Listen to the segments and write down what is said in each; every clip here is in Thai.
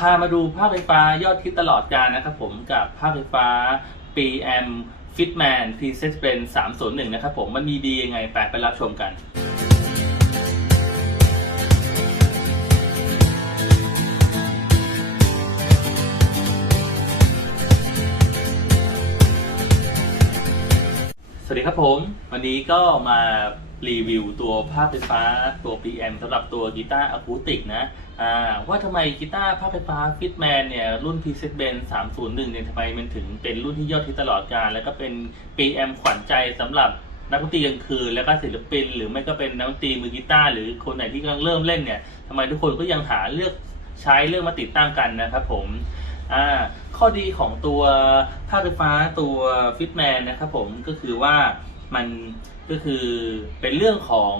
พามาดูภาพไฟฟ้ายอดฮิตตลอดกาลนะครับผมกับภาพไฟฟ้า PM Fitman p c s Ben 301 นะครับผมมันมีดียังไงไปไปรับชมกันสวัสดีครับผม วันนี้ก็มา รีวิวตัวภาพไฟฟ้าตัว PM สำหรับตัวกีตาร์อะคูติกนะอ่าว่าทำไมกีตาร์ภาพไฟฟ้า Fitman เนี่ยรุ่น p c b e n 301เนี่ยทำไมมันถึงเป็นรุ่นที่ยอดฮิตตลอดกาลแล้วก็เป็น PM ขวัญใจสำหรับนักดนตรีกลางคืนแล้วก็ศิลปิน หรือไม่ก็เป็นนักดนตรีมือกีตาร์หรือคนไหนที่กำลังเริ่มเล่นเนี่ยทำไมทุกคนก็ยังหาเลือกใช้เลือกมาติดตั้งกันนะครับผมอ่าข้อดีของตัวภาพไฟฟ้าตัวฟิตแมนนะครับผมก็คือว่า มันก็คือเป็นเรื่องของ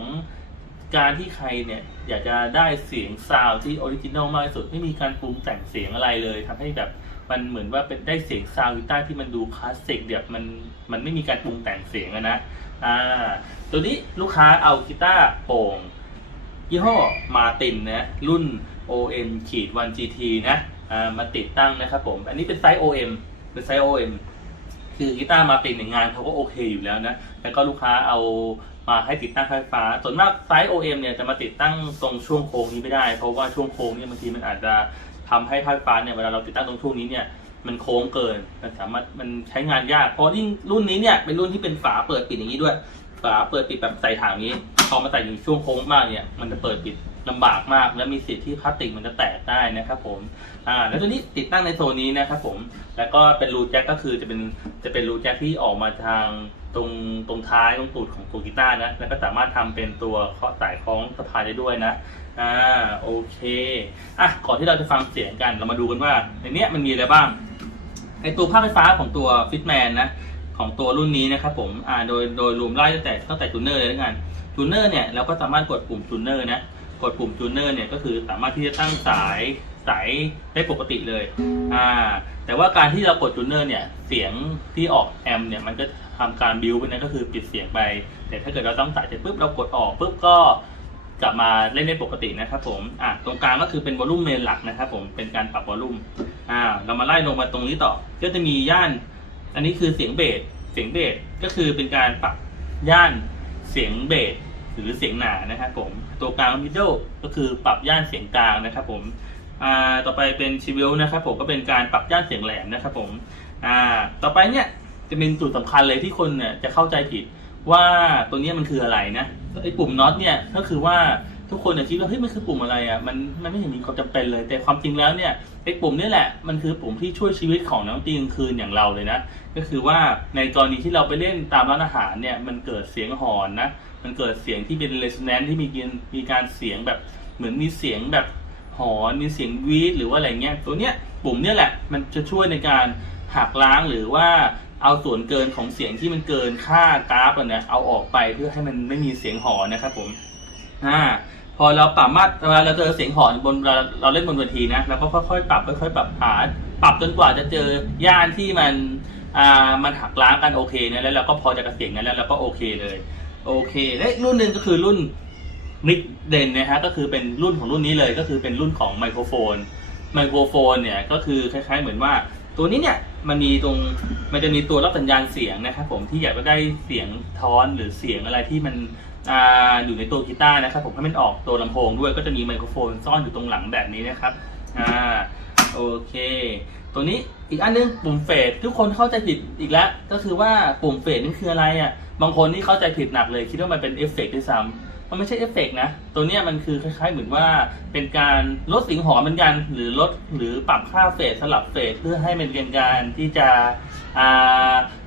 การที่ใครเนี่ยอยากจะได้เสียงซาวที่ออริจินอลมากที่สุดไม่มีการปรุงแต่งเสียงอะไรเลยทำให้แบบมันเหมือนว่าเป็นได้เสียงซาวกีตาร์ที่มันดูคลาสสิกแบบมันมันไม่มีการปรุงแต่งเสียงนะอ่าตัวนี้ลูกค้าเอากีตาร์โป่งยี่ห้อมาตินนะรุ่น OM ขีด 1 GT นะอ่ามาติดตั้งนะครับผม อันนี้เป็นไซส์ OM เป็นไซส์ OM คือกีตาร์มาติดในงานเขาก็โอเคอยู่แล้วนะแล้วก็ลูกค้าเอามาให้ติดตั้งไฟฟ้า ส่วนมากไซส์ OM เนี่ยจะมาติดตั้งตรงช่วงโค้งนี้ไม่ได้ เพราะว่าช่วงโค้งเนี่ยบางทีมันอาจจะทำให้ไฟฟ้าเนี่ยเวลาเราติดตั้งตรงช่วงนี้เนี่ยมันโค้งเกิน มันสามารถมันใช้งานยาก เพราะยิ่งรุ่นนี้เนี่ยเป็นรุ่นที่เป็นฝาเปิดปิดอย่างนี้ด้วย ฝาเปิดปิดแบบใส่ถังนี้พอมาใส่อยู่ช่วงโค้งมากเนี่ย มันจะเปิดปิดลำบากมาก และมีสิทธิ์ที่พลาสติกมันจะแตกได้นะครับผมอ่าแล้วตัวนี้ติดตั้งในโซนนี้นะครับผมแล้วก็เป็นรูแจ็คก็คือจะเป็นจะเป็นรูแจ็คที่ออกมาทางตรงตรงท้ายตรงตูดของตัวกีตาร์นะแล้วก็สามารถทำเป็นตัวข้อสายคล้องสะพายได้ด้วยนะอ่าโอเคอะก่อนที่เราจะฟังเสียงกันเรามาดูกันว่าในเนี้ยมันมีอะไรบ้างไอตัวภาพไฟฟ้าของตัว Fitman นะ ของตัวรุ่นนี้นะครับผมอ่าโดยโดยรวมไล่ตั้งแต่ตั้งแต่จูเนอร์เลยแล้วกันจูเนอร์เนี่ยเราก็สามารถกดปุ่มจูเนอร์นะกดปุ่มจูเนอร์เนี่ยก็คือสามารถที่จะตั้งสายสายได้ปกติเลยอ่าแต่ว่าการที่เรากดจูเนอร์เนี่ยเสียงที่ออกแอมเนี่ยมันก็ทำการบิวไปนะก็คือปิดเสียงไป แต่ถ้าเกิดเราตั้งสายเสร็จปุ๊บเรากดออกปุ๊บก็กลับมาเล่นได้ปกตินะครับผมอะตรงกลางก็คือเป็นวอลลุ่มเมนหลักนะครับผมเป็นการปรับวอลลุ่มอ่าเรามาไล่ลงมาตรงนี้ต่อ ก็จะมีย่าน อันนี้คือเสียงเบส เสียงเบสก็คือเป็นการปรับย่านเสียงเบสหรือเสียงหนานะครับผม ตัวกลางมิดเดิลก็คือปรับย่านเสียงกลางนะครับผมอ่าต่อไปเป็นชิวิลนะครับผมก็เป็นการปรับย่านเสียงแหลมนะครับผมอ่าต่อไปเนี่ยจะเป็นจุดสำคัญเลยที่คนเนี่ยจะเข้าใจผิดว่าตัวนี้มันคืออะไรนะไอ้ปุ่มน็อตเนี่ยก็คือว่า ทุกคนจะคิดว่าเฮ้ยมันคือปุ่มอะไรอะมันมันไม่เห็นมีความจำเป็นเลย แต่ความจริงแล้วเนี่ยไอ้ปุ่มนี้แหละมันคือปุ่มที่ช่วยชีวิตของนักดนตรีกลางคืนอย่างเราเลยนะก็คือว่าในกรณีที่เราไปเล่นตามร้านอาหารเนี่ยมันเกิดเสียงหอนนะมันเกิดเสียงที่เป็นเรสแนนที่มีการมีการเสียงแบบเหมือนมีเสียงแบบหอนมีเสียงวีดหรือว่าอะไรเงี้ยตัวเนี้ยปุ่มเนี่ยแหละมันจะช่วยในการหักล้างหรือว่าเอาส่วนเกินของเสียงที่มันเกินค่ากราฟอะนะเอาออกไปเพื่อให้มันไม่มีเสียงหอนนะครับผมอ่า พอเราปรับมาตรเวลาเราเจอเสียงหอนบนเราเราเล่นบนเวทีนะเราก็ค่อยๆปรับค่อยๆปรับหาปรับจนกว่าจะเจอย่านที่มันอ่ามันหักล้างกันโอเคนะแล้วเราก็พอจะกระเสียงนั้นแล้วเราก็โอเคเลยโอเคและรุ่นหนึ่งก็คือรุ่นมิกเดนนะฮะก็คือเป็นรุ่นของรุ่นนี้เลยก็คือเป็นรุ่นของไมโครโฟนไมโครโฟนเนี่ยก็คือคล้ายๆเหมือนว่า ตัวนี้เนี่ยมันมีตรงมันจะมีตัวรับสัญญาณเสียงนะครับผมที่อยากจะได้เสียงท้อนหรือเสียงอะไรที่มัน อยู่ในตัวกีตาร์นะครับผมให้มันออกตัวลำโพงด้วยก็จะมีไมโครโฟนซ่อนอยู่ตรงหลังแบบนี้นะครับอ่าโอเค ตัวนี้อีกอันนึงปุ่มเฟดทุกคนเข้าใจผิดอีกแล้ว ก็คือว่าปุ่มเฟดนี่คืออะไรอะบางคนนี่เข้าใจผิดหนักเลยคิดว่ามันเป็นเอฟเฟกต์ด้วยซ้ำ มันไม่ใช่เอฟเฟกต์นะ ตัวเนี้ยมันคือคล้ายๆเหมือนว่าเป็นการลดเสียงหอนเหมือนกัน หรือลดหรือปรับค่าเฟสสลับเฟสเพื่อให้มันเป็นการที่จะ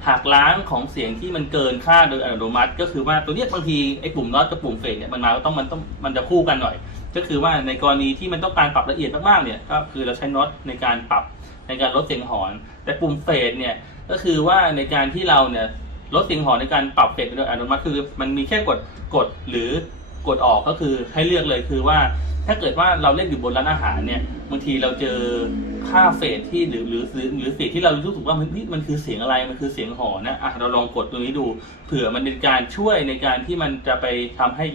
หักล้างของเสียงที่มันเกินค่าโดยอัตโนมัติ ก็คือว่าตัวเนี้ยบางทีไอ้ปุ่มน็อตกับปุ่มเฟสเนี่ยมันมาต้องมันต้องมันจะคู่กันหน่อย ก็คือว่าในกรณีที่มันต้องการปรับละเอียดมากๆเนี่ยก็คือเราใช้น็อตในการปรับในการลดเสียงหอน แต่ปุ่มเฟสเนี่ยก็คือว่าในการที่เราเนี่ย ลดเสียงหอนในการปรับเฟสโดยอัตโนมัติคือ มันมีแค่กดกดหรือกดออกก็คือให้เลือกเลยคือว่า ถ้าเกิดว่าเราเล่นอยู่บนร้านอาหารเนี่ยบางทีเราเจอค่าเฟสที่หรือหรือหรือหรือเสียงที่เรารู้สึกว่ามันนี่มันคือเสียงอะไรมันคือเสียงหอนนะอะเราลองกดตรงนี้ดูเผื่อมันเป็นการช่วยในการที่มันจะไปทำให้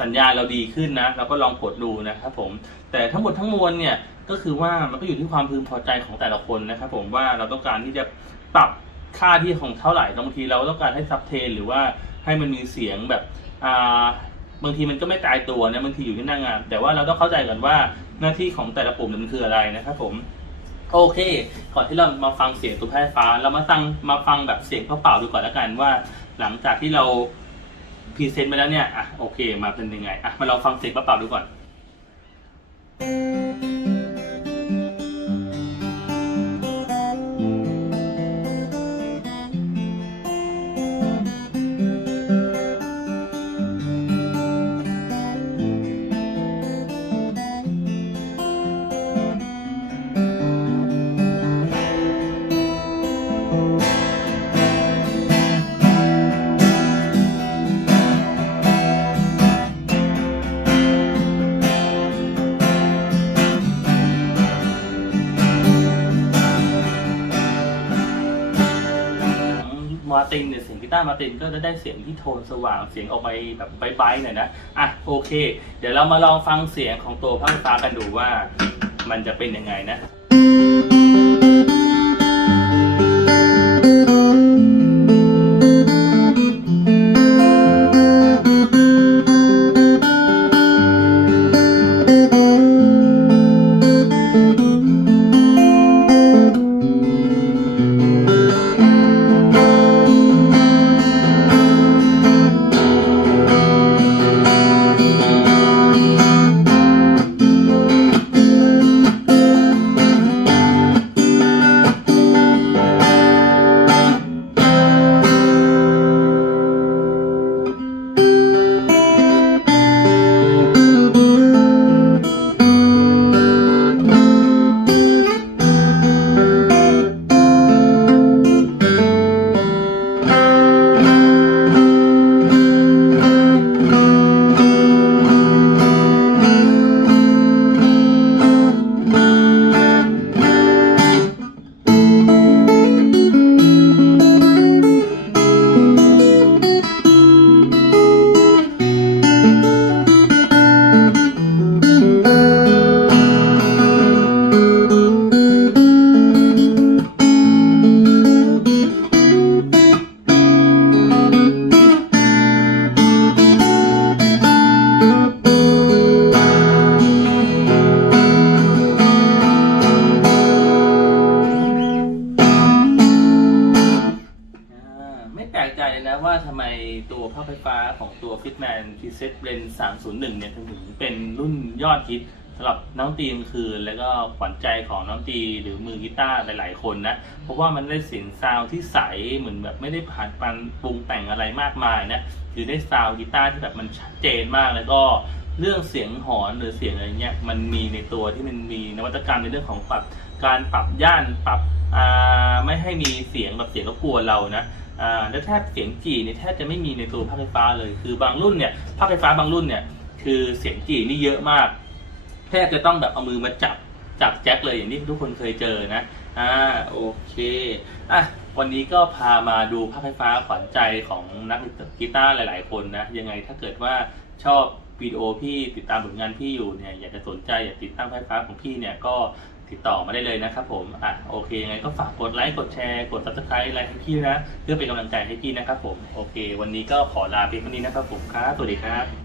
สัญญาณเราดีขึ้นนะเราก็ลองกดดูนะครับผม แต่ทั้งหมดทั้งมวลเนี่ยก็คือว่ามันก็อยู่ที่ความพึงพอใจของแต่ละคนนะครับผมว่าเราต้องการที่จะปรับ ค่าที่ของเท่าไหร่บางทีเราต้องการให้ซับเทนหรือว่าให้มันมีเสียงแบบอ่าบางทีมันก็ไม่ตายตัวนะบางทีอยู่ที่หน้างาน แต่ว่าเราต้องเข้าใจก่อนว่าหน้าที่ของแต่ละปุ่มมันคืออะไรนะครับผมโอเค ก่อนที่เรามาฟังเสียงตัวแพร่ฟ้า เรามาฟังมาฟังแบบเสียงเปล่าๆดูก่อนแล้วกันว่า หลังจากที่เราพรีเซนต์ไปแล้วเนี่ยอะโอเค มาเป็นยังไงอะมาลองฟังเสียงเปล่าๆดูก่อนมา ตินเนี่ยเสียงกีตาร์มาตินก็จะได้เสียงที่โทนสว่างเสียงออกไปแบบใบๆหน่อยนะอะโอเค เดี๋ยวเรามาลองฟังเสียงของตัวพาคไฟฟ้ากันดูว่ามันจะเป็นยังไงนะ แลกใจเลยนะว่าทำไมตัวภาพไฟฟ้าของตัว Fitman p r e s e t Blend 301 เนี่ยถึงเป็นรุ่นยอดฮิตสำหรับนักดนตรีกลางคืน แล้วก็ขวัญใจของนักดนตรีหรือมือกีตาร์หลาย ๆ คนนะ เพราะว่ามันได้เสียงซาวที่ใสเหมือนแบบไม่ได้ผ่านการปรุงแต่งอะไรมากมายนะคือได้ซาวกีตาร์ที่แบบมันชัดเจนมากแล้วก็เรื่องเสียงหอนหรือเสียงอะไรเงี้ยมันมีในตัวที่มันมีนวัตกรรมในเรื่องของปรับการปรับย่านปรับไม่ให้มีเสียงแบบเสียงรบกวนเรานะ แล้วแทบเสียงจีเนี่ยแทบจะไม่มีในตัวภาคไฟฟ้าเลย คือบางรุ่นเนี่ยภาคไฟฟ้าบางรุ่นเนี่ย คือเสียงจี่นี่เยอะมาก แทบจะต้องแบบเอามือมาจับจับแจ็คเลยอย่างที่ทุกคนเคยเจอนะ อ่าโอเคอะวันนี้ก็พามาดูภาคไฟฟ้าขวัญใจของนักกีตาร์หลาย ๆ คนนะ ยังไงถ้าเกิดว่าชอบวิดีโอพี่ติดตามผลงานพี่อยู่เนี่ยอยากจะสนใจอยากติดตั้งไฟฟ้าของพี่เนี่ยก็ ติดต่อมาได้เลยนะครับผมอะโอเคยังไงก็ฝากกดไลค์กดแชร์กด subscribe อะไรให้พี่นะ เพื่อเป็นกำลังใจให้พี่นะครับผมโอเค วันนี้ก็ขอลาเพียงเท่านี้นะครับผมครับสวัสดีครับ